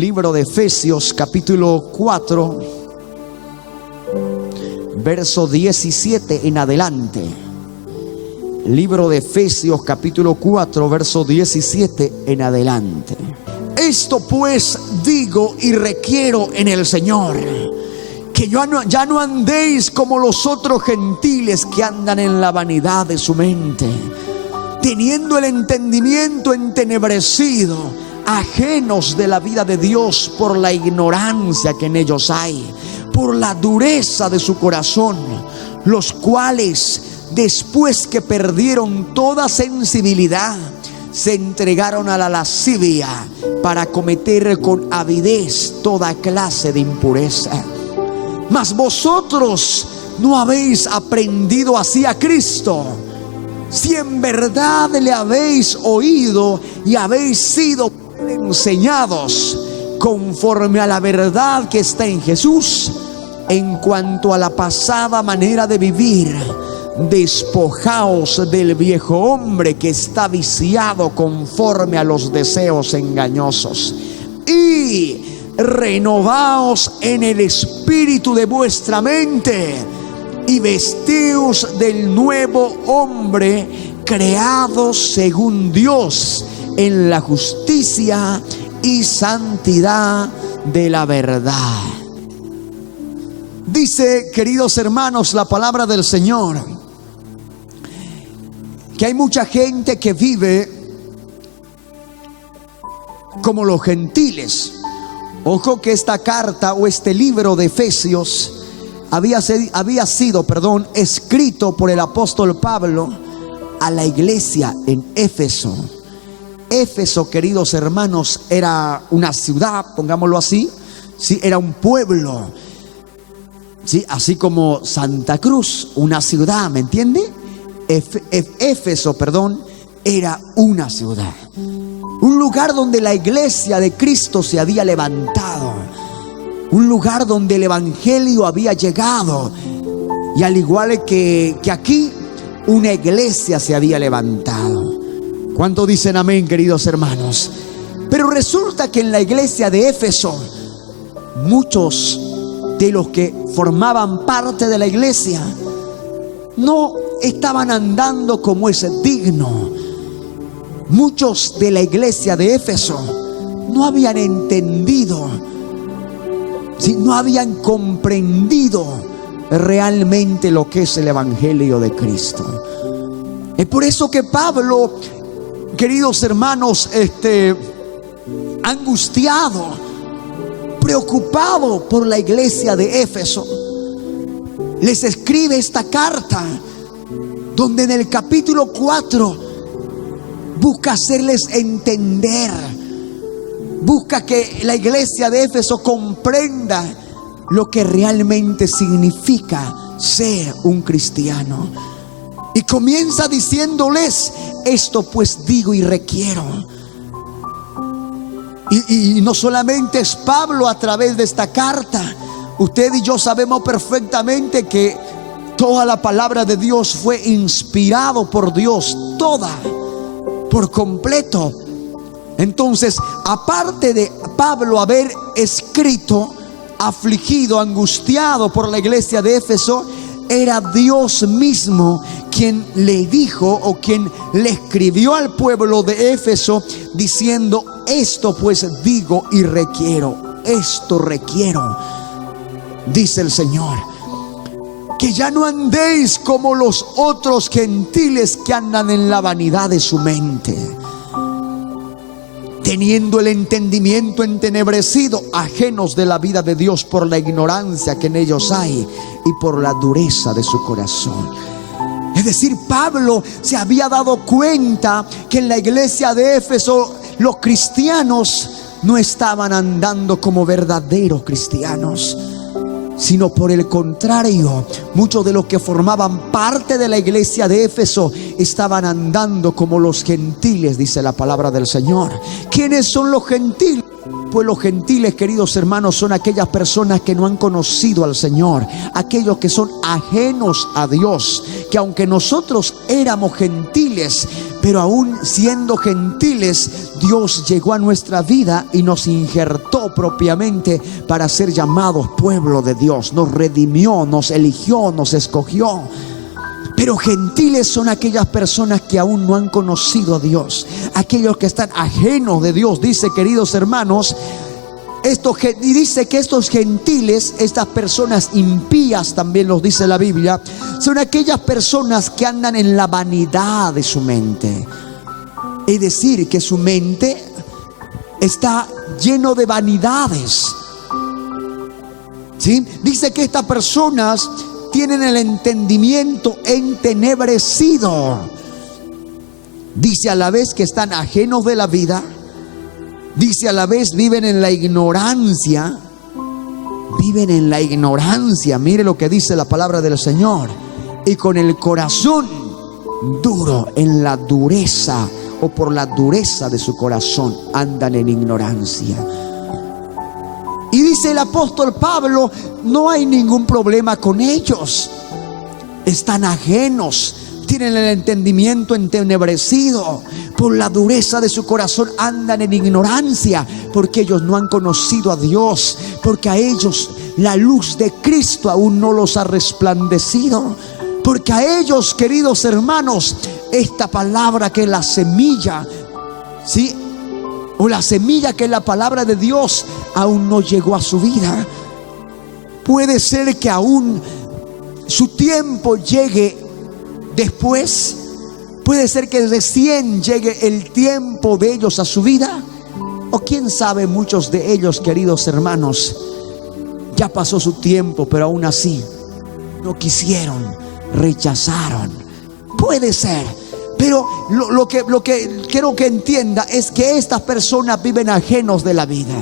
libro de Efesios capítulo 4, verso 17 en adelante. Libro de Efesios capítulo 4, verso 17 en adelante. Esto pues digo y requiero en el Señor, que ya no andéis como los otros gentiles que andan en la vanidad de su mente, teniendo el entendimiento entenebrecido, ajenos de la vida de Dios por la ignorancia que en ellos hay, por la dureza de su corazón, los cuales, después que perdieron toda sensibilidad, se entregaron a la lascivia para cometer con avidez toda clase de impureza. Mas vosotros no habéis aprendido así a Cristo, si en verdad le habéis oído y habéis sido enseñados conforme a la verdad que está en Jesús. En cuanto a la pasada manera de vivir, despojaos del viejo hombre que está viciado conforme a los deseos engañosos, y renovaos en el espíritu de vuestra mente, y vestíos del nuevo hombre, creado según Dios en la justicia y santidad de la verdad. Dice, queridos hermanos, la palabra del Señor, que hay mucha gente que vive como los gentiles. Ojo que esta carta o este libro de Efesios había sido escrito por el apóstol Pablo a la iglesia en Éfeso. Éfeso, queridos hermanos, era una ciudad, pongámoslo así, ¿sí? Era un pueblo, ¿sí? Así como Santa Cruz, una ciudad, ¿me entiende? Éfeso, era una ciudad, un lugar donde la iglesia de Cristo se había levantado, un lugar donde el evangelio había llegado, y al igual que aquí, una iglesia se había levantado. ¿Cuánto dicen amén, queridos hermanos? Pero resulta que en la iglesia de Éfeso, muchos de los que formaban parte de la iglesia no estaban andando como es digno. Muchos de la iglesia de Éfeso no habían entendido, no habían comprendido realmente lo que es el evangelio de Cristo. Es por eso que Pablo, queridos hermanos, angustiado, preocupado por la iglesia de Éfeso, les escribe esta carta, donde en el capítulo 4 busca hacerles entender, busca que la iglesia de Éfeso comprenda lo que realmente significa ser un cristiano. Y comienza diciéndoles, esto pues digo y requiero. Y no solamente es Pablo a través de esta carta. Usted y yo sabemos perfectamente que toda la palabra de Dios fue inspirado por Dios, toda, por completo. Entonces, aparte de Pablo haber escrito, afligido, angustiado por la iglesia de Éfeso, era Dios mismo quien le dijo, o quien le escribió al pueblo de Éfeso, diciendo, esto pues digo y requiero, esto requiero, dice el Señor, que ya no andéis como los otros gentiles que andan en la vanidad de su mente, teniendo el entendimiento entenebrecido, ajenos de la vida de Dios por la ignorancia que en ellos hay y por la dureza de su corazón. Es decir, Pablo se había dado cuenta que en la iglesia de Éfeso los cristianos no estaban andando como verdaderos cristianos, sino por el contrario, muchos de los que formaban parte de la iglesia de Éfeso estaban andando como los gentiles, dice la palabra del Señor. ¿Quiénes son los gentiles? Pues los gentiles, queridos hermanos, son aquellas personas que no han conocido al Señor, aquellos que son ajenos a Dios, que aunque nosotros éramos gentiles, pero aún siendo gentiles, Dios llegó a nuestra vida y nos injertó propiamente para ser llamados pueblo de Dios. Nos redimió, nos eligió, nos escogió. Pero gentiles son aquellas personas que aún no han conocido a Dios, aquellos que están ajenos de Dios. Dice, queridos hermanos, y dice que estos gentiles, estas personas impías, también los dice la Biblia, son aquellas personas que andan en la vanidad de su mente. Es decir, que su mente está lleno de vanidades, ¿sí? Dice que estas personas tienen el entendimiento entenebrecido. Dice a la vez que están ajenos de la vida. Dice a la vez viven en la ignorancia. Viven en la ignorancia. Mire lo que dice la palabra del Señor. Y con el corazón duro, en la dureza o por la dureza de su corazón andan en ignorancia. Y dice el apóstol Pablo, no hay ningún problema con ellos. Están ajenos, tienen el entendimiento entenebrecido. Por la dureza de su corazón andan en ignorancia, porque ellos no han conocido a Dios, porque a ellos la luz de Cristo aún no los ha resplandecido. Porque a ellos, queridos hermanos, esta palabra que es la semilla, ¿sí?, o la semilla que es la palabra de Dios, aún no llegó a su vida. Puede ser que aún su tiempo llegue después. Puede ser que recién llegue el tiempo de ellos a su vida. O quién sabe, muchos de ellos, queridos hermanos, ya pasó su tiempo, pero aún así no quisieron, rechazaron. Puede ser. Pero lo que quiero que entienda es que estas personas viven ajenos de la vida.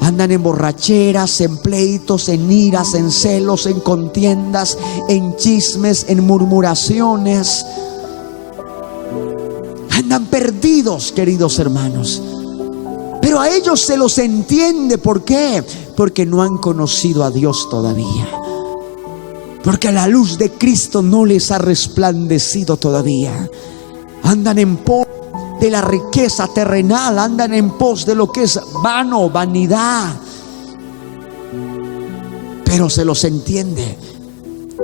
Andan en borracheras, en pleitos, en iras, en celos, en contiendas, en chismes, en murmuraciones. Andan perdidos, queridos hermanos. Pero a ellos se los entiende. ¿Por qué? Porque no han conocido a Dios todavía. Porque la luz de Cristo no les ha resplandecido todavía. Andan en pos de la riqueza terrenal, andan en pos de lo que es vano, vanidad. Pero se los entiende.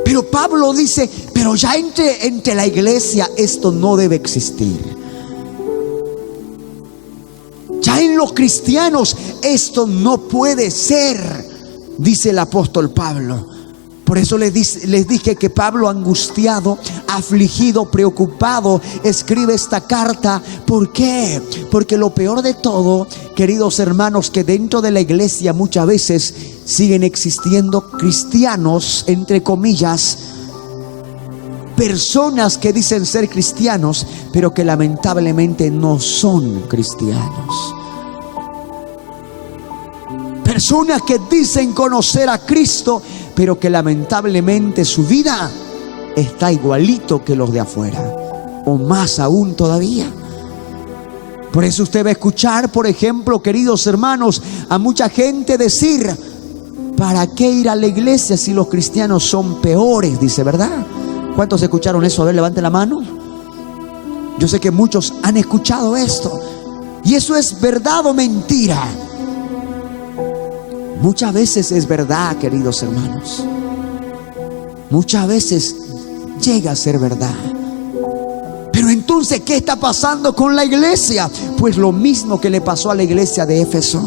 Pero Pablo dice, pero ya entre la iglesia esto no debe existir. Ya en los cristianos esto no puede ser, dice el apóstol Pablo. Por eso les dije que Pablo, angustiado, afligido, preocupado, escribe esta carta. ¿Por qué? Porque lo peor de todo, queridos hermanos, que dentro de la iglesia muchas veces siguen existiendo cristianos, entre comillas, personas que dicen ser cristianos, pero que lamentablemente no son cristianos. Personas que dicen conocer a Cristo, pero que lamentablemente su vida está igualito que los de afuera, o más aún todavía. Por eso usted va a escuchar, por ejemplo, queridos hermanos, a mucha gente decir, ¿para qué ir a la iglesia si los cristianos son peores? Dice, ¿verdad? ¿Cuántos escucharon eso? A ver, levanten la mano. Yo sé que muchos han escuchado esto. ¿Y eso es verdad o mentira? Muchas veces es verdad, queridos hermanos. Muchas veces llega a ser verdad. Pero entonces, ¿qué está pasando con la iglesia? Pues lo mismo que le pasó a la iglesia de Éfeso.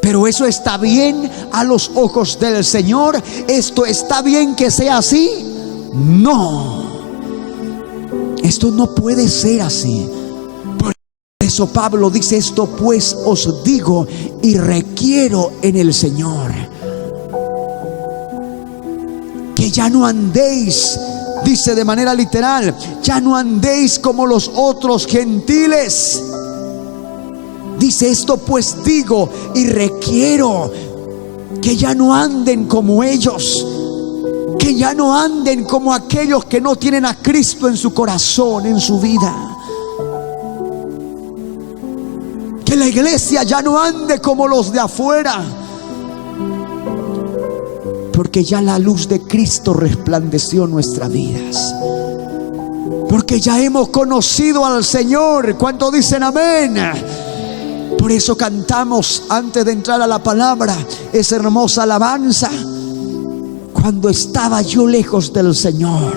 Pero eso está bien a los ojos del Señor. ¿Esto está bien que sea así? No. Esto no puede ser así. Por eso Pablo dice, esto pues os digo y requiero en el Señor, que ya no andéis, dice de manera literal, ya no andéis como los otros gentiles. Dice, esto pues digo y requiero, que ya no anden como ellos, que ya no anden como aquellos que no tienen a Cristo en su corazón, en su vida. Que la iglesia ya no ande como los de afuera. Porque ya la luz de Cristo resplandeció en nuestras vidas. Porque ya hemos conocido al Señor. ¿Cuántos dicen amén? Por eso cantamos antes de entrar a la palabra esa hermosa alabanza. Cuando estaba yo lejos del Señor.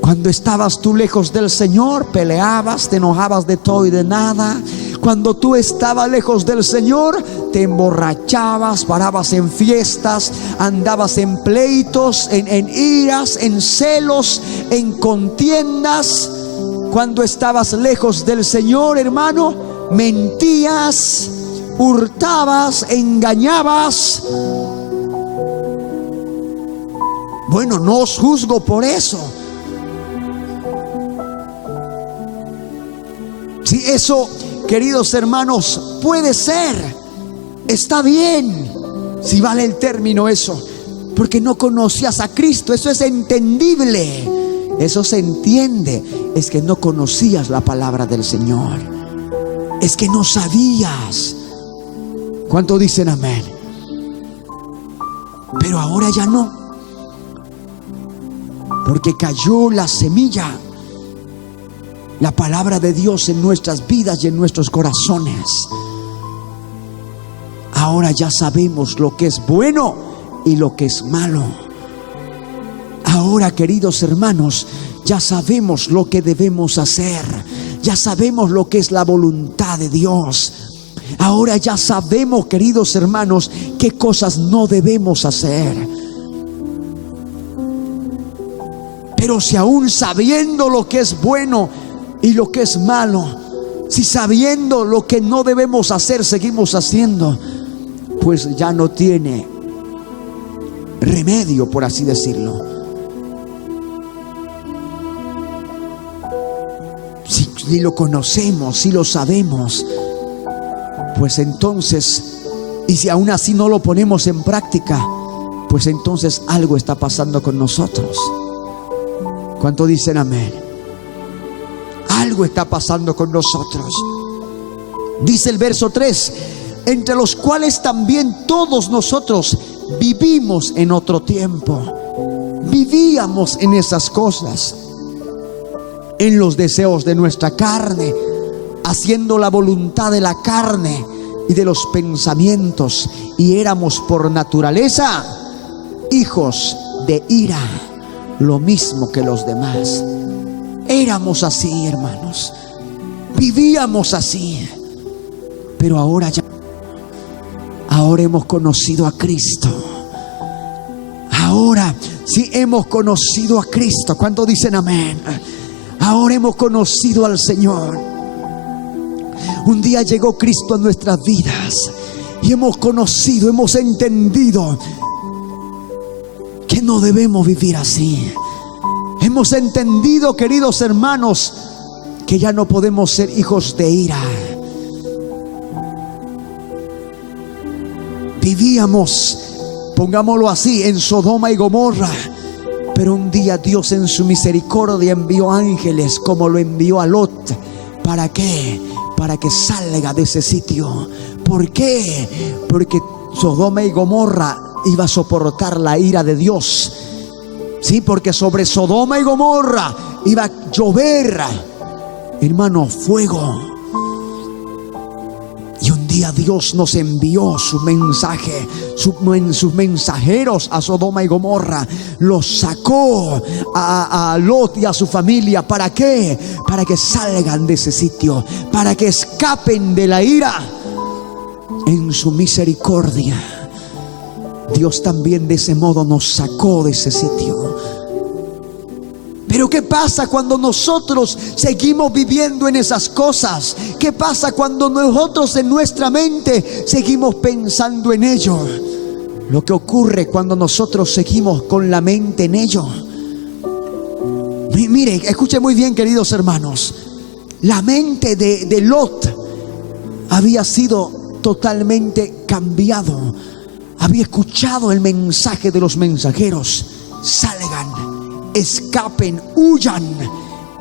Cuando estabas tú lejos del Señor, peleabas, te enojabas de todo y de nada. Cuando tú estabas lejos del Señor, te emborrachabas, parabas en fiestas, andabas en pleitos, en iras, en celos, en contiendas. Cuando estabas lejos del Señor, hermano, mentías, hurtabas, engañabas. Bueno, no os juzgo por eso. Si eso, queridos hermanos, puede ser, está bien, si vale el término eso, porque no conocías a Cristo. Eso es entendible, eso se entiende. Es que no conocías la palabra del Señor, es que no sabías. ¿Cuánto dicen amén? Pero ahora ya no, porque cayó la semilla, la palabra de Dios en nuestras vidas y en nuestros corazones. Ahora ya sabemos lo que es bueno y lo que es malo. Ahora, queridos hermanos, ya sabemos lo que debemos hacer. Ya sabemos lo que es la voluntad de Dios. Ahora ya sabemos, queridos hermanos, qué cosas no debemos hacer. Pero si aún sabiendo lo que es bueno y lo que es malo, si sabiendo lo que no debemos hacer seguimos haciendo, pues ya no tiene remedio, por así decirlo. Si lo conocemos, si lo sabemos, pues entonces, y si aún así no lo ponemos en práctica, pues entonces algo está pasando con nosotros. ¿Cuánto dicen amén? Algo está pasando con nosotros. Dice el verso 3: entre los cuales también todos nosotros vivimos en otro tiempo. Vivíamos en esas cosas, en los deseos de nuestra carne, haciendo la voluntad de la carne y de los pensamientos, y éramos por naturaleza hijos de ira, lo mismo que los demás. Éramos así, hermanos, vivíamos así. Pero ahora ya, ahora hemos conocido a Cristo. Ahora sí hemos conocido a Cristo. ¿Cuántos dicen amén? Ahora hemos conocido al Señor. Un día llegó Cristo a nuestras vidas y hemos conocido, hemos entendido que no debemos vivir así. Hemos entendido, queridos hermanos, que ya no podemos ser hijos de ira. Vivíamos, pongámoslo así, en Sodoma y Gomorra. Pero un día Dios en su misericordia envió ángeles, como lo envió a Lot. ¿Para qué? Para que salga de ese sitio. ¿Por qué? Porque Sodoma y Gomorra iba a soportar la ira de Dios. Sí, porque sobre Sodoma y Gomorra iba a llover, hermano, fuego. Y un día Dios nos envió su mensaje, sus mensajeros a Sodoma y Gomorra. Los sacó a Lot y a su familia. ¿Para qué? Para que salgan de ese sitio, para que escapen de la ira. En su misericordia, Dios también de ese modo nos sacó de ese sitio. Pero ¿qué pasa cuando nosotros seguimos viviendo en esas cosas? ¿Qué pasa cuando nosotros en nuestra mente seguimos pensando en ello? Lo que ocurre cuando nosotros seguimos con la mente en ello. Mire, escuche muy bien, queridos hermanos. La mente de Lot había sido totalmente cambiado. Había escuchado el mensaje de los mensajeros: salgan, escapen, huyan.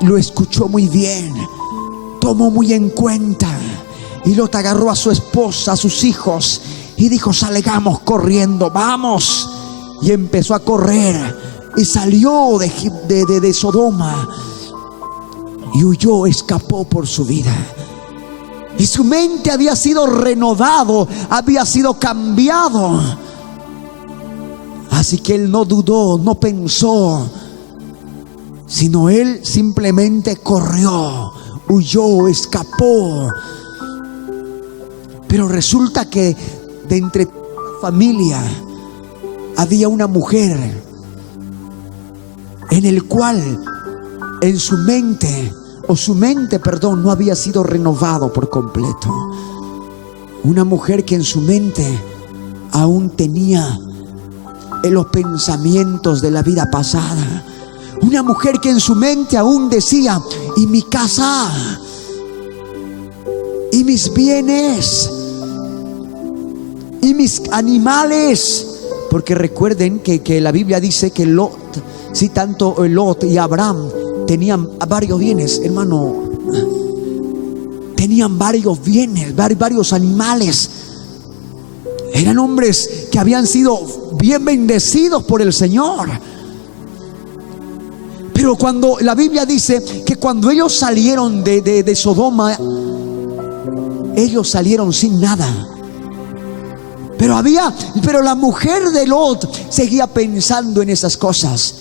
Lo escuchó muy bien, tomó muy en cuenta. Y Lot agarró a su esposa, a sus hijos, y dijo: salgamos corriendo, vamos. y empezó a correr y salió de Sodoma y huyó, escapó por su vida. Y su mente había sido renovado, había sido cambiado. Así que él no dudó, no pensó, sino él simplemente corrió, huyó, escapó. Pero resulta que de entre la familia había una mujer en el cual en su mente no había sido renovado por completo. Una mujer que en su mente aún tenía los pensamientos de la vida pasada. Una mujer que en su mente aún decía: ¿y mi casa? ¿Y mis bienes? ¿Y mis animales? Porque recuerden que la Biblia dice que Lot, sí, tanto Lot y Abraham tenían varios bienes, hermano. Tenían varios bienes, varios animales. Eran hombres que habían sido bien bendecidos por el Señor. Pero cuando la Biblia dice que cuando ellos salieron de Sodoma, ellos salieron sin nada. Pero la mujer de Lot seguía pensando en esas cosas.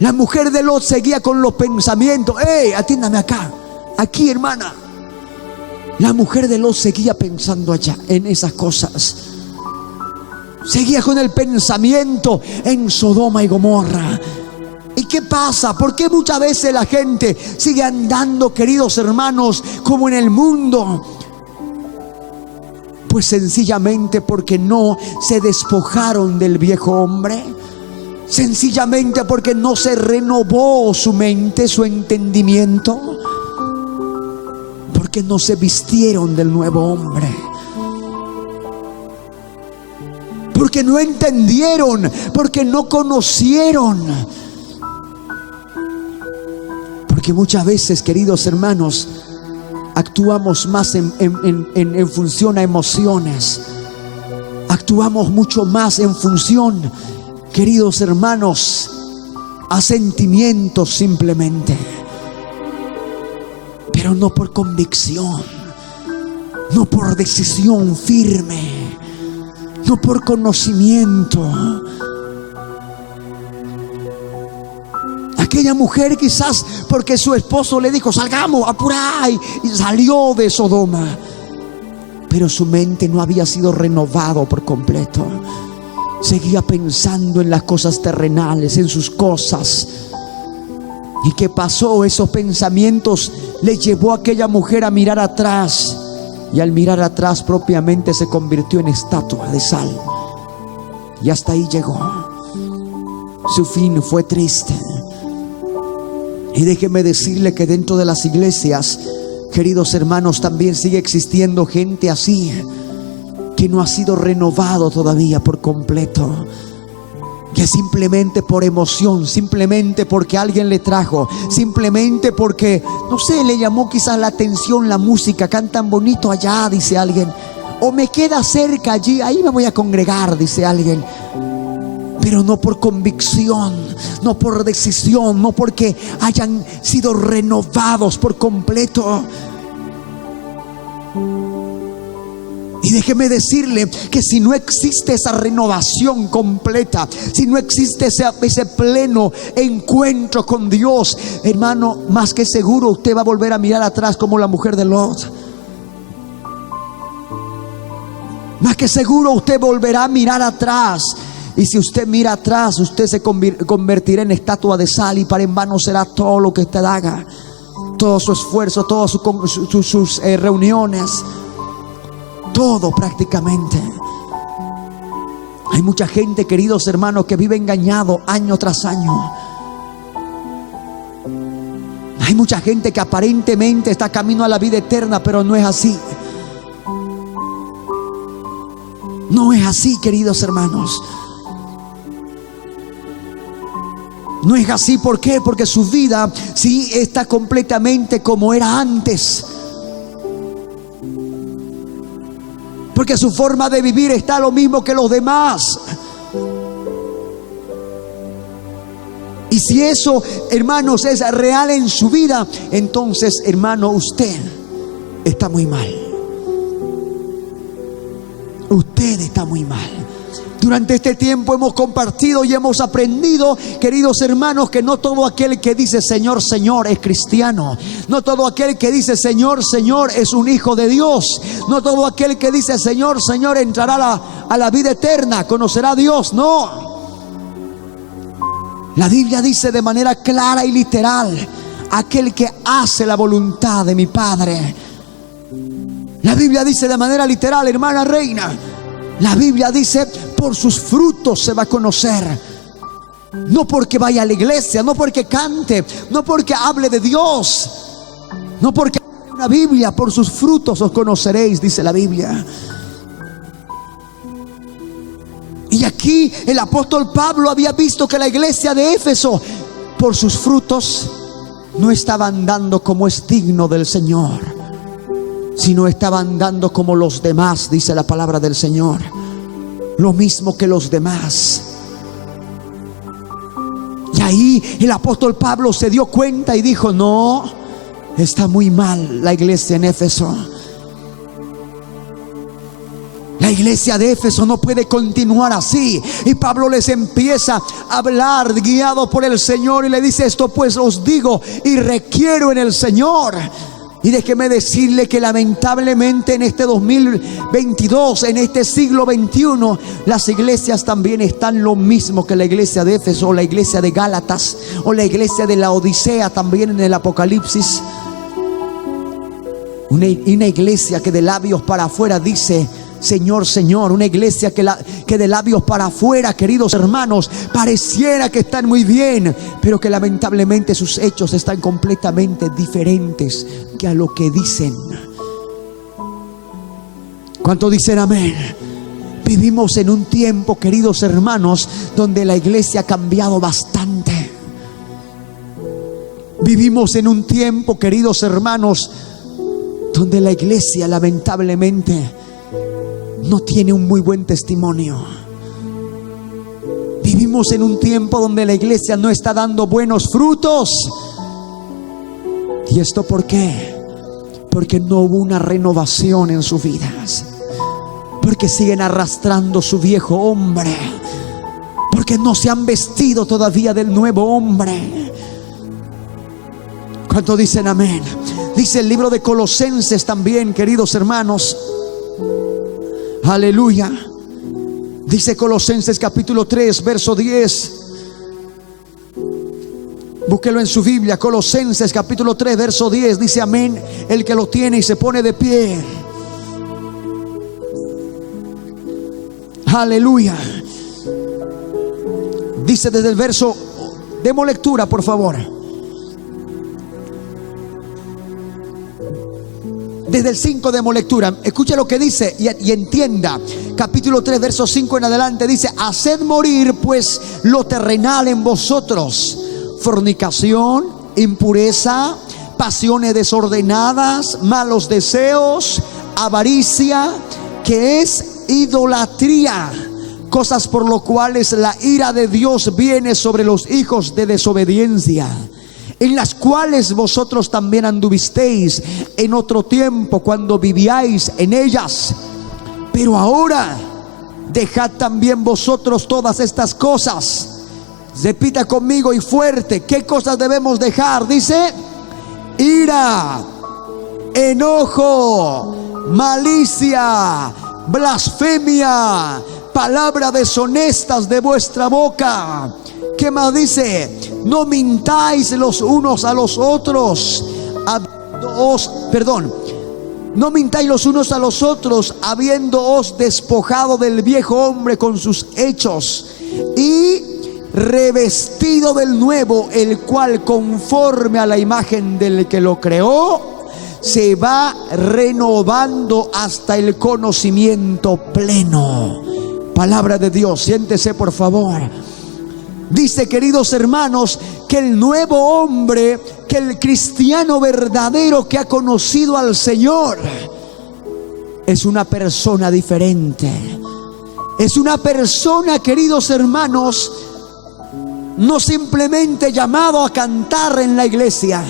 La mujer de Lot seguía con los pensamientos. Atiéndame acá, aquí, hermana. La mujer de Lot seguía pensando allá en esas cosas. Seguía con el pensamiento en Sodoma y Gomorra. ¿Y qué pasa? ¿Por qué muchas veces la gente sigue andando, queridos hermanos, como en el mundo? Pues sencillamente porque no se despojaron del viejo hombre. Sencillamente porque no se renovó su mente, su entendimiento. Porque no se vistieron del nuevo hombre. Porque no entendieron, porque no conocieron. Porque muchas veces, queridos hermanos, actuamos más en función a emociones. Actuamos mucho más en función, queridos hermanos, a sentimientos simplemente. Pero no por convicción, no por decisión firme, no por conocimiento. Aquella mujer quizás porque su esposo le dijo: salgamos, apurá, y salió de Sodoma. Pero su mente no había sido renovado por completo. Seguía pensando en las cosas terrenales, en sus cosas. ¿Y qué pasó? Esos pensamientos le llevó a aquella mujer a mirar atrás. Y al mirar atrás propiamente se convirtió en estatua de sal. Y hasta ahí llegó. Su fin fue triste. Y déjeme decirle que dentro de las iglesias, queridos hermanos, también sigue existiendo gente así, que no ha sido renovado todavía por completo. Que simplemente por emoción, simplemente porque alguien le trajo, simplemente porque, no sé, le llamó quizás la atención la música, cantan bonito allá, dice alguien, o me queda cerca allí, ahí me voy a congregar, dice alguien. Pero no por convicción, no por decisión, no porque hayan sido renovados por completo. Y déjeme decirle que si no existe esa renovación completa, si no existe ese pleno encuentro con Dios, hermano, más que seguro usted va a volver a mirar atrás como la mujer de Lot. Más que seguro usted volverá a mirar atrás. Y si usted mira atrás, usted se convertirá en estatua de sal, y para en vano será todo lo que usted haga, todo su esfuerzo, todas sus reuniones, todo prácticamente. Hay mucha gente, queridos hermanos, que vive engañado año tras año. Hay mucha gente que aparentemente está camino a la vida eterna, pero no es así. No es así, queridos hermanos. No es así. ¿Por qué? Porque su vida sí está completamente como era antes. Porque su forma de vivir está lo mismo que los demás. si eso, hermanos, es real en su vida, entonces, hermano, usted está muy mal. Usted está muy mal. Durante este tiempo hemos compartido y hemos aprendido, queridos hermanos, que no todo aquel que dice Señor, Señor es cristiano. No todo aquel que dice Señor, Señor es un hijo de Dios. No todo aquel que dice Señor, Señor entrará a la vida eterna, conocerá a Dios. No. La Biblia dice de manera clara y literal: aquel que hace la voluntad de mi Padre. La Biblia dice de manera literal, hermana Reina, la Biblia dice: por sus frutos se va a conocer. No porque vaya a la iglesia, no porque cante, no porque hable de Dios, no porque hable una Biblia. Por sus frutos os conoceréis, dice la Biblia. Y aquí el apóstol Pablo había visto que la iglesia de Éfeso, por sus frutos, no estaba andando como es digno del Señor, sino estaba andando como los demás, dice la palabra del Señor. Lo mismo que los demás. Y ahí el apóstol Pablo se dio cuenta y dijo: no, está muy mal la iglesia en Éfeso. La iglesia de Éfeso no puede continuar así. Y Pablo les empieza a hablar guiado por el Señor y le dice: esto pues os digo y requiero en el Señor. Y déjeme decirle que lamentablemente en este 2022, en este siglo XXI, las iglesias también están lo mismo que la iglesia de Éfeso, o la iglesia de Gálatas, o la iglesia de la Odisea, también en el Apocalipsis. Una iglesia que de labios para afuera dice Señor, Señor. Una iglesia que de labios para afuera, queridos hermanos, pareciera que están muy bien, pero que lamentablemente sus hechos están completamente diferentes que a lo que dicen. ¿Cuánto dicen amén? Vivimos en un tiempo, queridos hermanos, donde la iglesia ha cambiado bastante. Vivimos en un tiempo, queridos hermanos, donde la iglesia lamentablemente no tiene un muy buen testimonio. Vivimos en un tiempo donde la iglesia no está dando buenos frutos. ¿Y esto por qué? Porque no hubo una renovación en sus vidas. Porque siguen arrastrando su viejo hombre. Porque no se han vestido todavía del nuevo hombre. ¿Cuánto dicen amén? Dice el libro de Colosenses también, queridos hermanos. Aleluya. Dice Colosenses capítulo 3 verso 10. Búsquelo en su Biblia. Colosenses capítulo 3 verso 10. Dice amén el que lo tiene y se pone de pie. Aleluya. Dice desde el verso, demos lectura por favor. Desde el 5 demos lectura. Escuche lo que dice y entienda. Capítulo 3 verso 5 en adelante dice: haced morir pues lo terrenal en vosotros: fornicación, impureza, pasiones desordenadas, malos deseos, avaricia, que es idolatría, cosas por lo cuales la ira de Dios viene sobre los hijos de desobediencia, en las cuales vosotros también anduvisteis en otro tiempo cuando vivíais en ellas. Pero ahora dejad también vosotros todas estas cosas. Repita conmigo y fuerte: ¿qué cosas debemos dejar? Dice: ira, enojo, malicia, blasfemia, palabras deshonestas de vuestra boca. ¿Qué más dice? No mintáis los unos a los otros, no mintáis los unos a los otros, habiéndoos despojado del viejo hombre con sus hechos y revestido del nuevo, el cual conforme a la imagen del que lo creó se va renovando hasta el conocimiento pleno. Palabra de Dios. Siéntese por favor. Dice, queridos hermanos, que el nuevo hombre, que el cristiano verdadero que ha conocido al Señor, es una persona diferente. Es una persona, queridos hermanos, no simplemente llamado a cantar en la iglesia,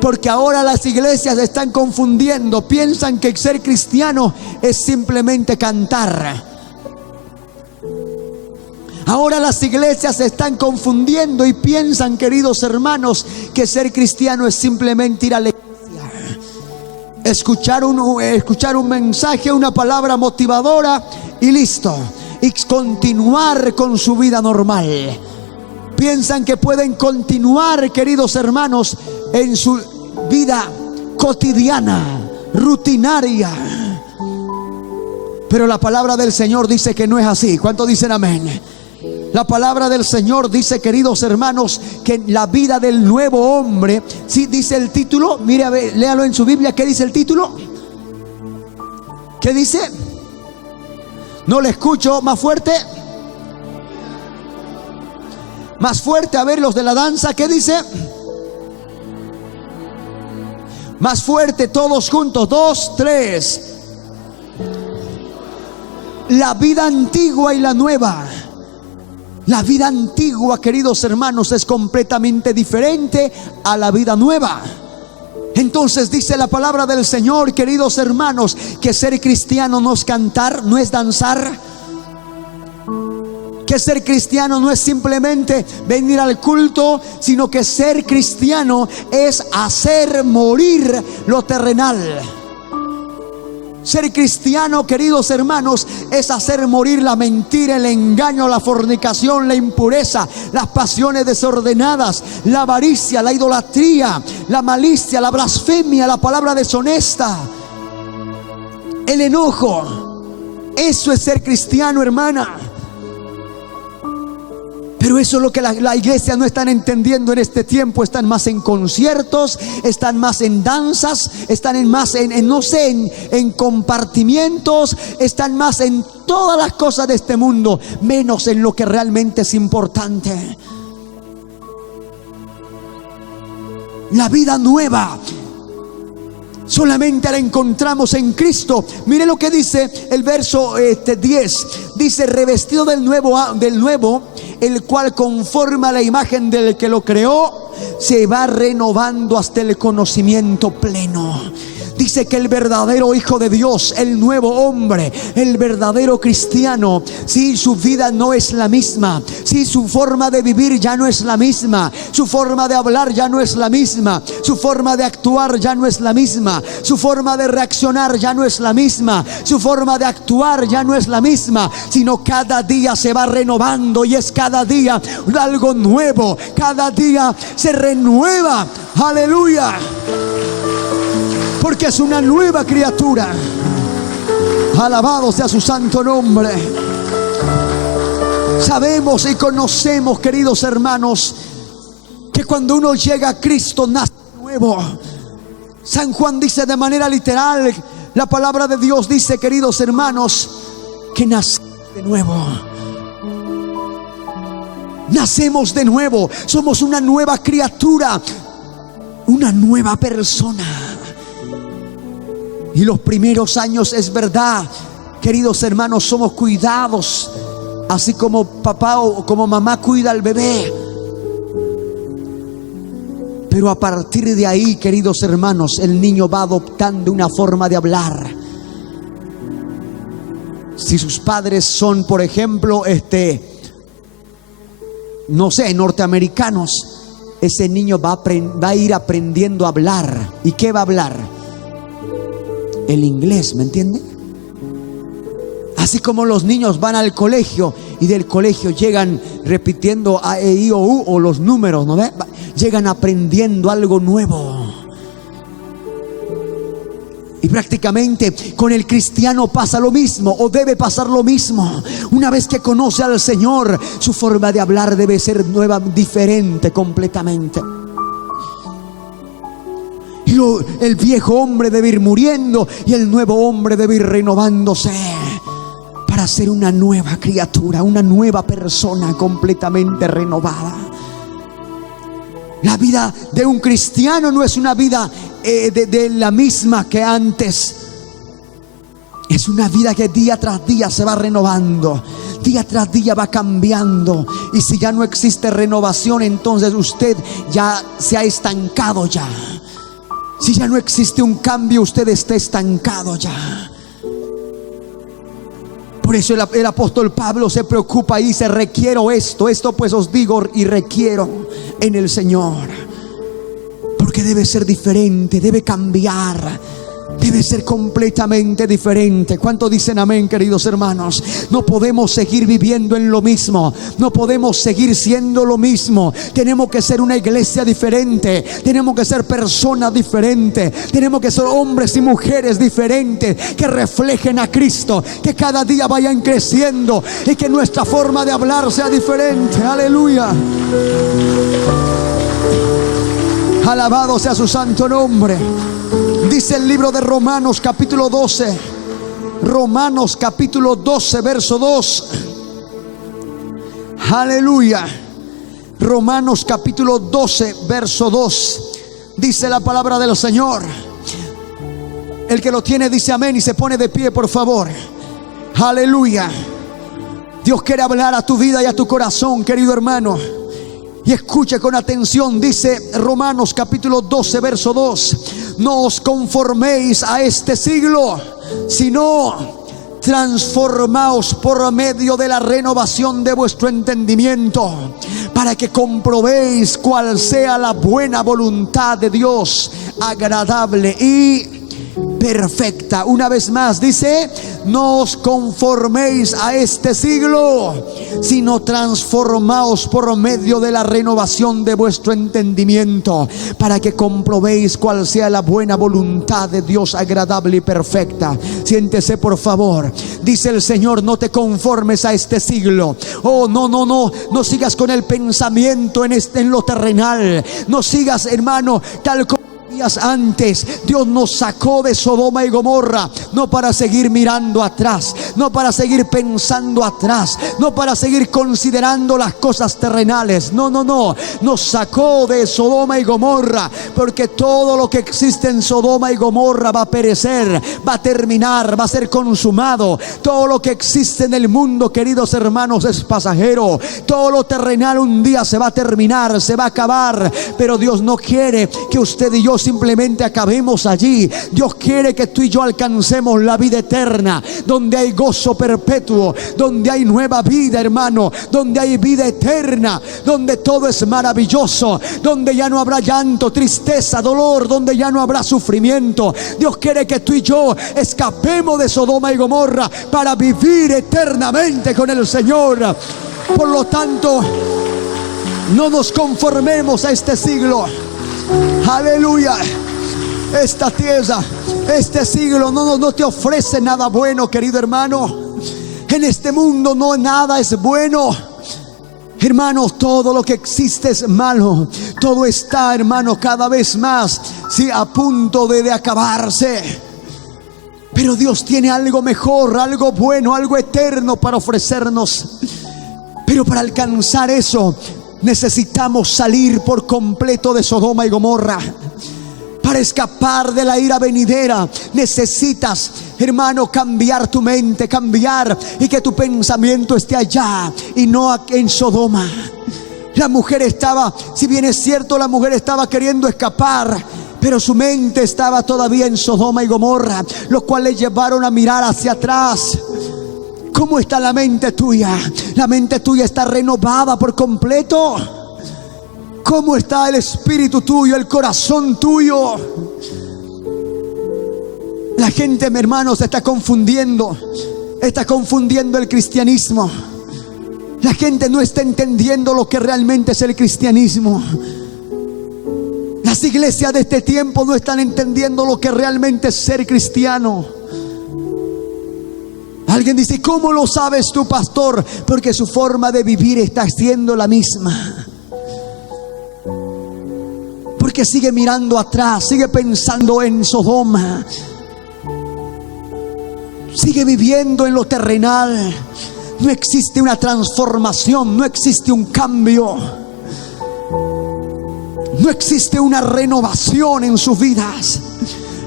porque ahora las iglesias se están confundiendo, piensan que ser cristiano es simplemente cantar. Ahora las iglesias se están confundiendo y piensan, queridos hermanos, que ser cristiano es simplemente ir a la iglesia, escuchar un mensaje, una palabra motivadora y listo, y continuar con su vida normal. Piensan que pueden continuar, queridos hermanos, en su vida cotidiana, rutinaria. Pero la palabra del Señor dice que no es así. ¿Cuántos dicen amén? La palabra del Señor dice, queridos hermanos, que la vida del nuevo hombre, sí dice el título, mire, a ver, léalo en su Biblia. ¿Qué dice el título? ¿Qué dice? No le escucho, más fuerte. Más fuerte, a ver, los de la danza, ¿qué dice? Más fuerte, todos juntos, 2, 3. La vida antigua y la nueva. La vida antigua, queridos hermanos, es completamente diferente a la vida nueva. Entonces dice la palabra del Señor, queridos hermanos, que ser cristiano no es cantar, no es danzar. Que ser cristiano no es simplemente venir al culto, sino que ser cristiano es hacer morir lo terrenal. Ser cristiano, queridos hermanos, es hacer morir la mentira, el engaño, la fornicación, la impureza, las pasiones desordenadas, la avaricia, la idolatría, la malicia, la blasfemia, la palabra deshonesta, el enojo. Eso es ser cristiano, hermana. Pero eso es lo que la iglesia no están entendiendo en este tiempo. Están más en conciertos, están más en danzas, están más en compartimientos, están más en todas las cosas de este mundo, menos en lo que realmente es importante. La vida nueva solamente la encontramos en Cristo. Mire lo que dice el verso 10. Dice: revestido del nuevo, el cual conforme a la imagen del que lo creó, se va renovando hasta el conocimiento pleno. Dice que el verdadero hijo de Dios, el nuevo hombre, el verdadero cristiano, si su vida no es la misma, si su forma de vivir ya no es la misma, su forma de hablar ya no es la misma, su forma de actuar ya no es la misma, su forma de reaccionar ya no es la misma, su forma de actuar ya no es la misma, sino cada día se va renovando, y es cada día algo nuevo, cada día se renueva. Aleluya. Porque es una nueva criatura. Alabado sea su santo nombre. Sabemos y conocemos, queridos hermanos, que cuando uno llega a Cristo nace de nuevo. San Juan dice de manera literal, la palabra de Dios dice, queridos hermanos, que nace de nuevo. Nacemos de nuevo. Somos una nueva criatura, una nueva persona. Y los primeros años, es verdad, queridos hermanos, somos cuidados, así como papá o como mamá cuida al bebé. Pero a partir de ahí, queridos hermanos, el niño va adoptando una forma de hablar. Si sus padres son, por ejemplo, no sé, norteamericanos, ese niño va a ir aprendiendo a hablar. ¿Y qué va a hablar? El inglés, ¿me entiende? Así como los niños van al colegio y del colegio llegan repitiendo A, E, I, O, U o los números, ¿no ve? Llegan aprendiendo algo nuevo. Y prácticamente con el cristiano pasa lo mismo, o debe pasar lo mismo. Una vez que conoce al Señor, su forma de hablar debe ser nueva, diferente completamente. El viejo hombre debe ir muriendo y el nuevo hombre debe ir renovándose para ser una nueva criatura, una nueva persona completamente renovada. La vida de un cristiano no es una vida de la misma que antes. Es una vida que día tras día se va renovando. día tras día va cambiando. Y si ya no existe renovación, entonces usted ya se ha estancado ya. Si ya no existe un cambio, usted está estancado ya. Por eso el apóstol Pablo se preocupa y dice: requiero esto pues os digo y requiero en el Señor. Porque debe ser diferente, debe cambiar, debe ser completamente diferente. ¿Cuánto dicen amén, queridos hermanos? No podemos seguir viviendo en lo mismo, no podemos seguir siendo lo mismo. Tenemos que ser una iglesia diferente, tenemos que ser personas diferentes, tenemos que ser hombres y mujeres diferentes, que reflejen a Cristo, que cada día vayan creciendo y que nuestra forma de hablar sea diferente. Aleluya. Alabado sea su santo nombre. Dice el libro de Romanos capítulo 12, Romanos capítulo 12 verso 2. Aleluya. Romanos capítulo 12 verso 2. Dice la palabra del Señor. El que lo tiene dice amén y se pone de pie, por favor. Aleluya. Dios quiere hablar a tu vida y a tu corazón, querido hermano. Y escuche con atención. Dice Romanos capítulo 12 verso 2: no os conforméis a este siglo, sino transformaos por medio de la renovación de vuestro entendimiento, para que comprobéis cuál sea la buena voluntad de Dios, agradable y perfecta. Una vez más dice: no os conforméis a este siglo, sino transformaos por medio de la renovación de vuestro entendimiento, para que comprobéis cuál sea la buena voluntad de Dios, agradable y perfecta. Siéntese, por favor. Dice el Señor: no te conformes a este siglo. Oh, no sigas con el pensamiento en lo terrenal. No sigas, hermano, tal como antes. Dios nos sacó de Sodoma y Gomorra, no para seguir mirando atrás, no para seguir pensando atrás, no para seguir considerando las cosas terrenales. No, nos sacó de Sodoma y Gomorra, porque todo lo que existe en Sodoma y Gomorra va a perecer, va a terminar, va a ser consumado. Todo lo que existe en el mundo, queridos hermanos, es pasajero. Todo lo terrenal un día se va a terminar, se va a acabar. Pero Dios no quiere que usted y yo simplemente acabemos allí. Dios quiere que tú y yo alcancemos la vida eterna, donde hay gozo perpetuo, donde hay nueva vida, hermano, donde hay vida eterna, donde todo es maravilloso, donde ya no habrá llanto, tristeza, dolor, donde ya no habrá sufrimiento. Dios quiere que tú y yo escapemos de Sodoma y Gomorra para vivir eternamente con el Señor. Por lo tanto, no nos conformemos a este siglo. Aleluya. Esta tierra, este siglo no te ofrece nada bueno, querido hermano. En este mundo no nada es bueno, hermano. Todo lo que existe es malo. Todo está, hermano, cada vez más a punto de acabarse. Pero Dios tiene algo mejor, algo bueno, algo eterno para ofrecernos. Pero para alcanzar eso, necesitamos salir por completo de Sodoma y Gomorra. Para escapar de la ira venidera, necesitas, hermano, cambiar tu mente, cambiar, y que tu pensamiento esté allá y no en Sodoma. La mujer estaba, si bien es cierto, la mujer estaba queriendo escapar, pero su mente estaba todavía en Sodoma y Gomorra, lo cual le llevaron a mirar hacia atrás. ¿Cómo está la mente tuya? ¿La mente tuya está renovada por completo? ¿Cómo está el espíritu tuyo, el corazón tuyo? La gente, mi hermano, se está confundiendo el cristianismo. La gente no está entendiendo lo que realmente es el cristianismo. Las iglesias de este tiempo no están entendiendo lo que realmente es ser cristiano. Alguien dice: ¿cómo lo sabes tú, pastor? Porque su forma de vivir está siendo la misma. Porque sigue mirando atrás, sigue pensando en Sodoma, sigue viviendo en lo terrenal. No existe una transformación, no existe un cambio, no existe una renovación en sus vidas.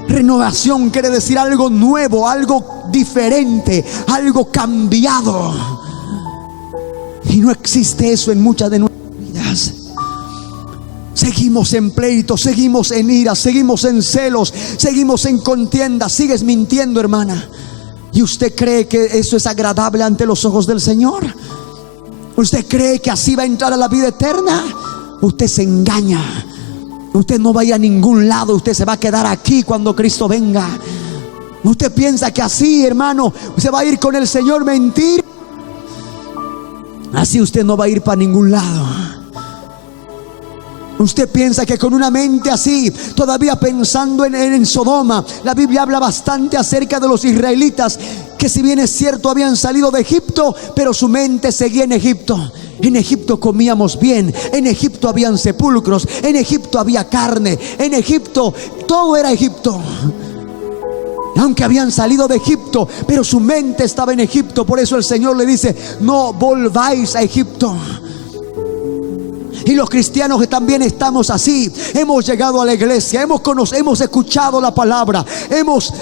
Renovación quiere decir algo nuevo, algo diferente, algo cambiado. Y no existe eso en muchas de nuestras vidas. Seguimos en pleitos, seguimos en ira, seguimos en celos, seguimos en contienda. Sigues mintiendo, hermana. ¿Y usted cree que eso es agradable ante los ojos del Señor? ¿Usted cree que así va a entrar a la vida eterna? Usted se engaña. Usted no va a ir a ningún lado. Usted se va a quedar aquí cuando Cristo venga. Usted piensa que así, hermano, se va a ir con el Señor. Mentira. Así usted no va a ir para ningún lado. Usted piensa que con una mente así, todavía pensando en Sodoma. La Biblia habla bastante acerca de los israelitas, que si bien es cierto habían salido de Egipto, pero su mente seguía en Egipto. En Egipto comíamos bien, en Egipto habían sepulcros, en Egipto había carne, en Egipto todo era Egipto. Aunque habían salido de Egipto, pero su mente estaba en Egipto. Por eso el Señor le dice: no volváis a Egipto. Y los cristianos que también estamos así, hemos llegado a la iglesia, hemos escuchado la palabra, hemos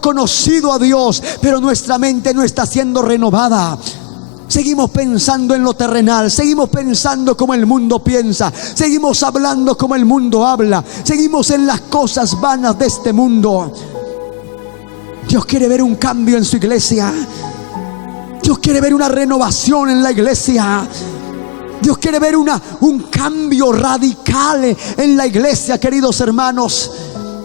conocido a Dios, pero nuestra mente no está siendo renovada. Seguimos pensando en lo terrenal, seguimos pensando como el mundo piensa, seguimos hablando como el mundo habla, seguimos en las cosas vanas de este mundo. Dios quiere ver un cambio en su iglesia. Dios quiere ver una renovación en la iglesia. Dios quiere ver un cambio radical en la iglesia, queridos hermanos.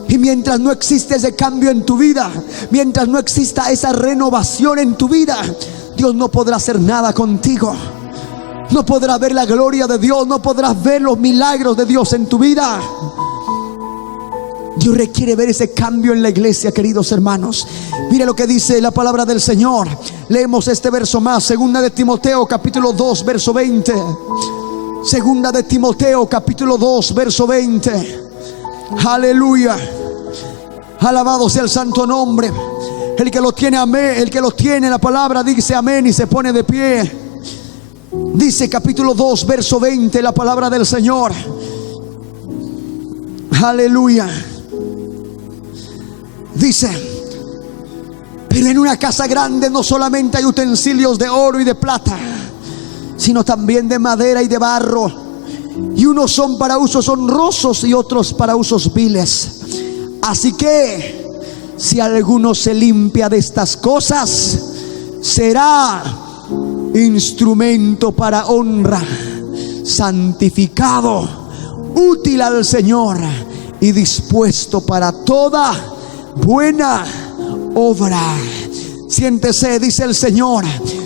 Y mientras no existe ese cambio en tu vida, mientras no exista esa renovación en tu vida, Dios no podrá hacer nada contigo. No podrás ver la gloria de Dios, no podrás ver los milagros de Dios en tu vida. Dios requiere ver ese cambio en la iglesia, queridos hermanos. Mire lo que dice la palabra del Señor. Leemos este verso más, segunda de Timoteo capítulo 2 verso 20. Segunda de Timoteo capítulo 2 verso 20. Aleluya. Alabado sea el santo nombre. El que lo tiene, amén. El que lo tiene la palabra dice amén y se pone de pie. Dice capítulo 2 verso 20 la palabra del Señor. Aleluya. Dice: pero en una casa grande no solamente hay utensilios de oro y de plata, sino también de madera y de barro, y unos son para usos honrosos y otros para usos viles. Así que si alguno se limpia de estas cosas, será instrumento para honra, santificado, útil al Señor y dispuesto para toda buena obra. Siéntese, dice el Señor.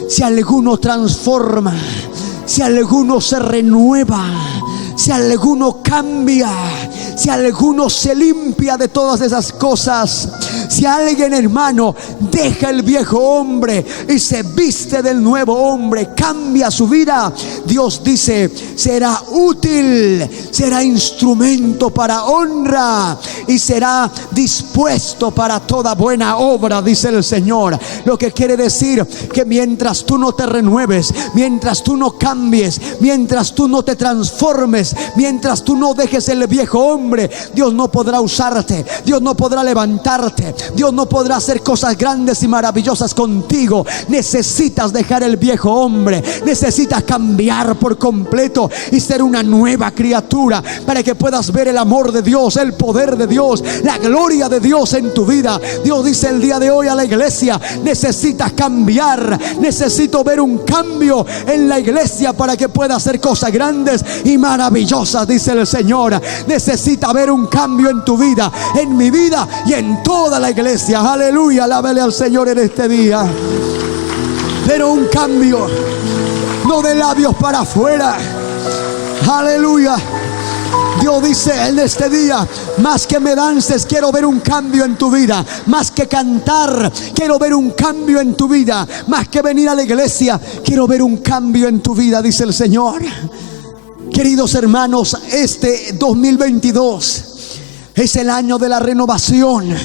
Si alguno transforma, si alguno se renueva, si alguno cambia, si alguno se limpia de todas esas cosas, si alguien, hermano, deja el viejo hombre y se viste del nuevo hombre, cambia su vida, Dios dice: será útil, será instrumento para honra y será dispuesto para toda buena obra, dice el Señor. Lo que quiere decir que mientras tú no te renueves, mientras tú no cambies, mientras tú no te transformes, mientras tú no dejes el viejo hombre, Dios no podrá usarte, Dios no podrá levantarte, Dios no podrá hacer cosas grandes y maravillosas contigo. Necesitas dejar el viejo hombre, necesitas cambiar por completo y ser una nueva criatura, para que puedas ver el amor de Dios, el poder de Dios, la gloria de Dios en tu vida. Dios dice el día de hoy a la iglesia: necesitas cambiar, necesito ver un cambio en la iglesia para que pueda hacer cosas grandes y maravillosas, dice el Señor. Necesita ver un cambio en tu vida, en mi vida y en toda la iglesia. Aleluya, alábele al Señor en este día. Pero un cambio, no de labios para afuera. Aleluya. Dios dice en este día: más que me dances, quiero ver un cambio en tu vida. Más que cantar, quiero ver un cambio en tu vida. Más que venir a la iglesia, quiero ver un cambio en tu vida, dice el Señor. Queridos hermanos, este 2022 es el año de la renovación.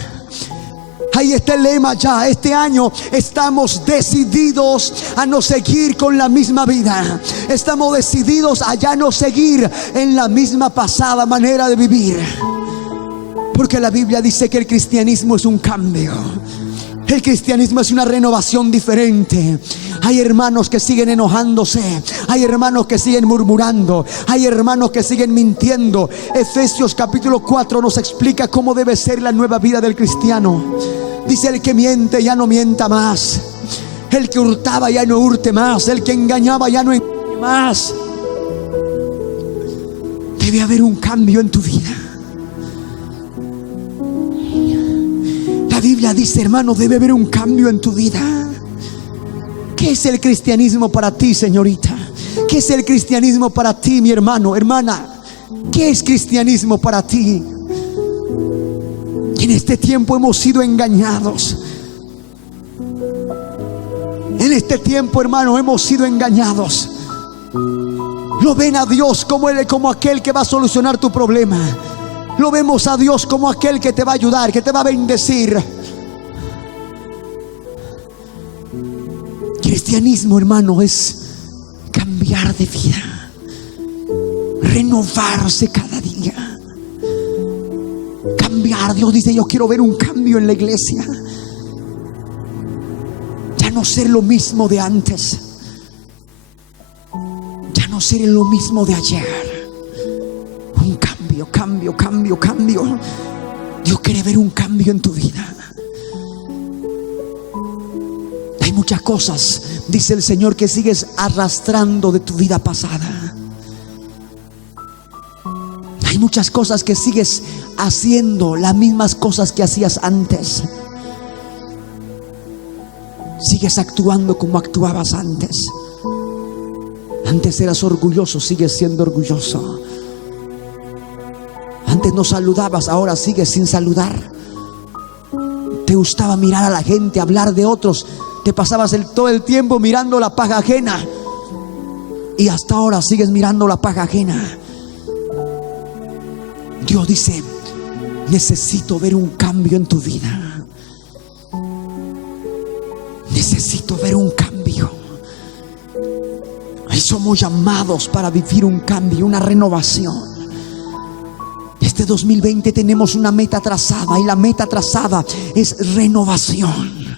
Ahí está el lema ya. Este año estamos decididos a no seguir con la misma vida. Estamos decididos a ya no seguir en la misma pasada manera de vivir. Porque la Biblia dice que el cristianismo es un cambio. El cristianismo es una renovación diferente. Hay hermanos que siguen enojándose, hay hermanos que siguen murmurando, hay hermanos que siguen mintiendo. Efesios capítulo 4 nos explica cómo debe ser la nueva vida del cristiano. Dice: el que miente ya no mienta más, el que hurtaba ya no hurte más, el que engañaba ya no engañe más. Debe haber un cambio en tu vida. La Biblia dice, hermano, debe haber un cambio en tu vida. ¿Qué es el cristianismo para ti, señorita? ¿Qué es el cristianismo para ti, mi hermano, hermana? ¿Qué es cristianismo para ti? En este tiempo hemos sido engañados. En este tiempo, hermano, hemos sido engañados. Lo ven a Dios como aquel que va a solucionar tu problema. Lo vemos a Dios como aquel que te va a ayudar, que te va a bendecir. Cristianismo, hermano, es cambiar de vida, renovarse cada día, cambiar. Dios dice: yo quiero ver un cambio en la iglesia. Ya no ser lo mismo de antes, ya no ser lo mismo de ayer. Un cambio. Dios quiere ver un cambio en tu vida. Hay muchas cosas, dice el Señor, que sigues arrastrando de tu vida pasada. Hay muchas cosas que sigues haciendo, las mismas cosas que hacías antes. Sigues actuando como actuabas antes. Antes eras orgulloso, sigues siendo orgulloso. Antes no saludabas, ahora sigues sin saludar. Te gustaba mirar a la gente, hablar de otros. Te pasabas todo el tiempo mirando la paja ajena, y hasta ahora sigues mirando la paja ajena. Dios dice: necesito ver un cambio en tu vida. Necesito ver un cambio. Y somos llamados para vivir un cambio, una renovación. Este 2020 tenemos una meta trazada, y la meta trazada es renovación.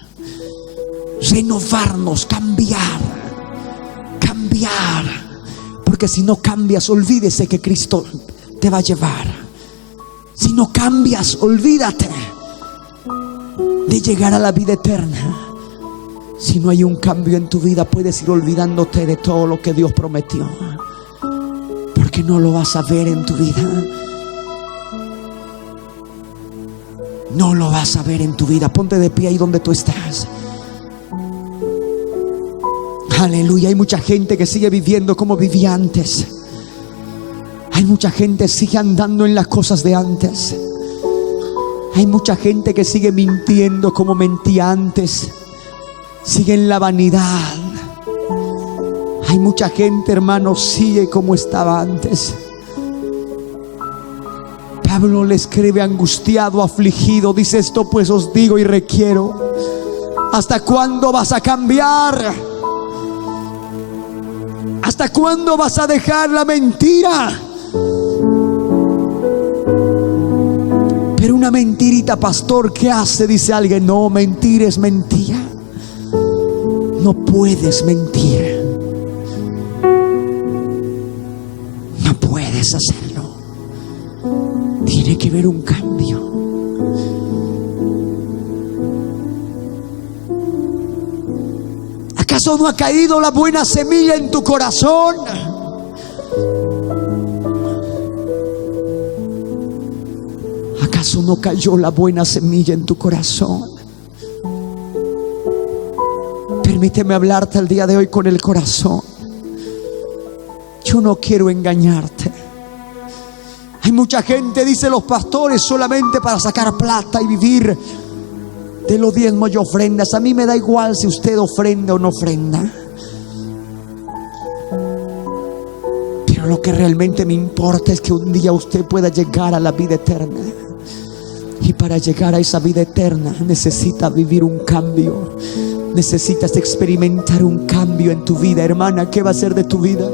Renovarnos, cambiar. Porque si no cambias, olvídese que Cristo te va a llevar. Si no cambias, olvídate de llegar a la vida eterna. Si no hay un cambio en tu vida, puedes ir olvidándote de todo lo que Dios prometió, porque no lo vas a ver en tu vida. No lo vas a ver en tu vida. Ponte de pie ahí donde tú estás. Aleluya. Hay mucha gente que sigue viviendo como vivía antes. Hay mucha gente que sigue andando en las cosas de antes. Hay mucha gente que sigue mintiendo como mentía antes. Sigue en la vanidad. Hay mucha gente, hermano, sigue como estaba antes. Pablo le escribe angustiado, afligido. Dice: esto pues os digo y requiero. ¿Hasta cuándo vas a cambiar? ¿Hasta cuándo vas a dejar la mentira? Pero una mentirita, pastor, ¿qué hace? Dice alguien. No, mentir es mentira. No puedes mentir. No puedes hacerlo. Tiene que haber un cambio. ¿Acaso no ha caído la buena semilla en tu corazón? ¿Acaso no cayó la buena semilla en tu corazón? Permíteme hablarte el día de hoy con el corazón. Yo no quiero engañarte. Hay mucha gente, dice los pastores, solamente para sacar plata y vivir de los diezmos y ofrendas. A mí me da igual si usted ofrenda o no ofrenda, pero lo que realmente me importa es que un día usted pueda llegar a la vida eterna. Y para llegar a esa vida eterna necesita vivir un cambio. Necesitas experimentar un cambio en tu vida. Hermana, ¿qué va a ser de tu vida?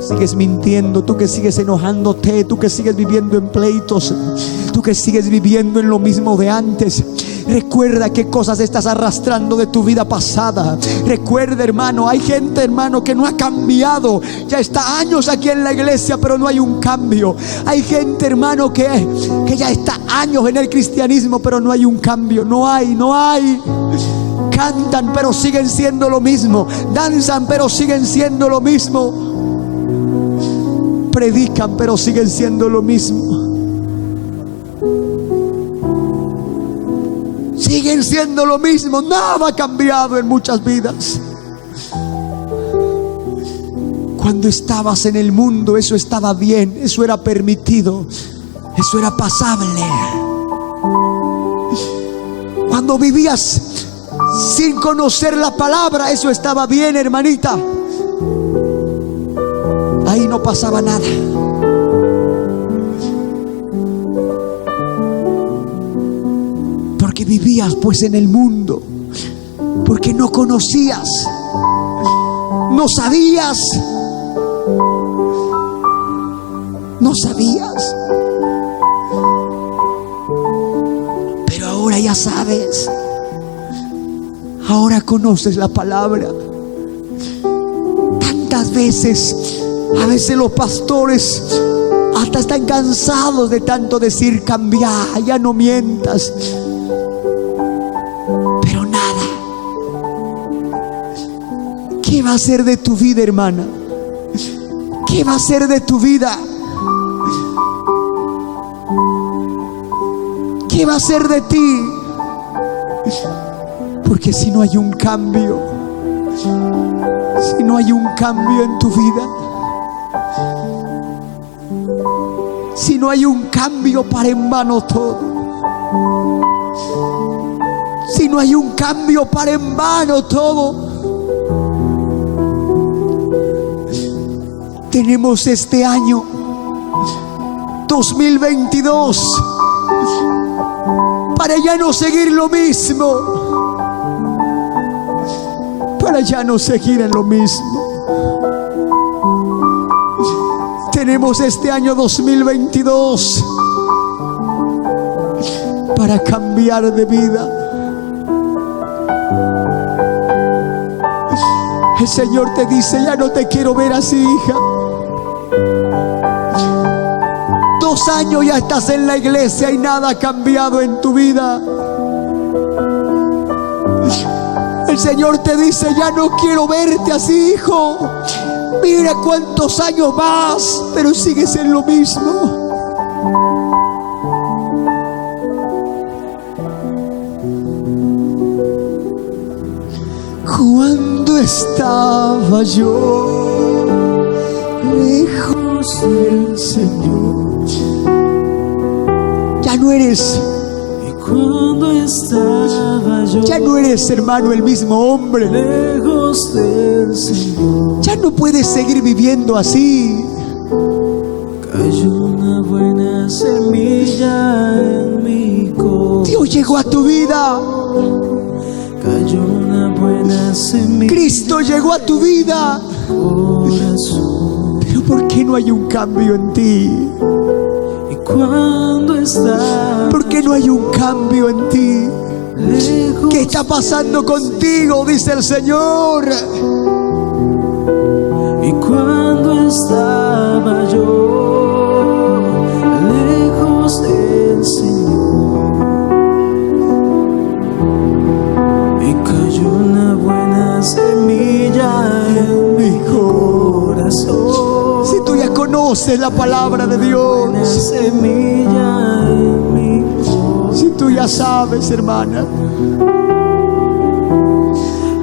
Sigues mintiendo, tú que sigues enojándote, tú que sigues viviendo en pleitos, tú que sigues viviendo en lo mismo de antes. Recuerda qué cosas estás arrastrando de tu vida pasada. Recuerda, hermano, hay gente, hermano, que no ha cambiado. Ya está años aquí en la iglesia, pero no hay un cambio. Hay gente, hermano, que ya está años en el cristianismo, pero no hay un cambio. No hay. Cantan, pero siguen siendo lo mismo. Danzan, pero siguen siendo lo mismo. Predican, pero siguen siendo lo mismo. Siguen siendo lo mismo. Nada ha cambiado en muchas vidas. Cuando estabas en el mundo, eso estaba bien, eso era permitido, eso era pasable. Cuando vivías sin conocer la palabra, eso estaba bien, hermanita. Ahí no pasaba nada. Porque vivías pues en el mundo, porque no conocías, no sabías, pero ahora ya sabes. Ahora conoces la palabra. Tantas veces, a veces los pastores hasta están cansados de tanto decir: cambia, ya no mientas. Pero nada. ¿Qué va a ser de tu vida, hermana? ¿Qué va a ser de tu vida? ¿Qué va a ser de ti? Porque si no hay un cambio, si no hay un cambio en tu vida, si no hay un cambio, para en vano todo. Si no hay un cambio, para en vano todo. Tenemos este año 2022 para ya no seguir lo mismo, para ya no seguir en lo mismo. Tenemos este año 2022 para cambiar de vida. El Señor te dice: ya no te quiero ver así, hija. 2 años ya estás en la iglesia y nada ha cambiado en tu vida. El Señor te dice: ya no quiero verte así, hijo. Mira cuántos años vas, pero sigues en lo mismo. Cuando estaba yo lejos del Señor, ya no eres. Y cuando estaba yo, ya no eres, hermano, el mismo hombre. Lejos del Señor, ya no puedes seguir viviendo así. Cayó una buena semilla en mi corazón. Dios llegó a tu vida. Cayó una buena semilla. Cristo llegó a tu vida. Corazón. Pero ¿por qué no hay un cambio en ti? Y cuando estaba, ¿por qué no hay un cambio en ti? lejos, ¿qué está pasando contigo? Dice el Señor. y cuando estaba yo lejos del Señor, y cayó una buena semilla en mi corazón. Si tú ya conoces la palabra de Dios, Una semilla en mi corazón. si tú ya sabes, hermana,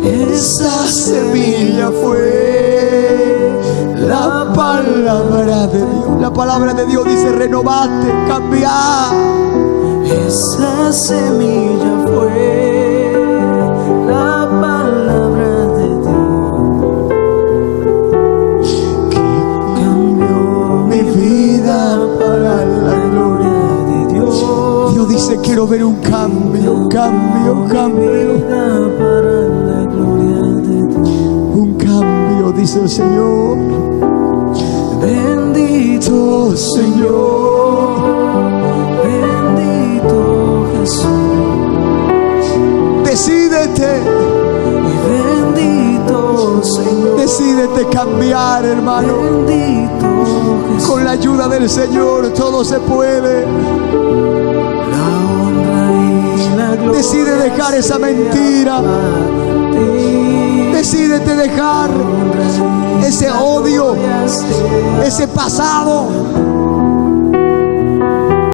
esa semilla fue la palabra de Dios. La palabra de Dios dice: renovate, cambia. Esa semilla fue la palabra de Dios, que cambió mi vida para la gloria de Dios. Dios dice: quiero ver un cambio, cambio, cambio. Para la gloria de Dios. Un cambio, dice el Señor. Bendito Señor, bendito Jesús. Decídete. Bendito Señor. Decídete cambiar, hermano. Bendito Jesús. Con la ayuda del Señor todo se puede. La honra y la gloria. Decide dejar esa mentira. Decídete dejar ese odio, ese pasado.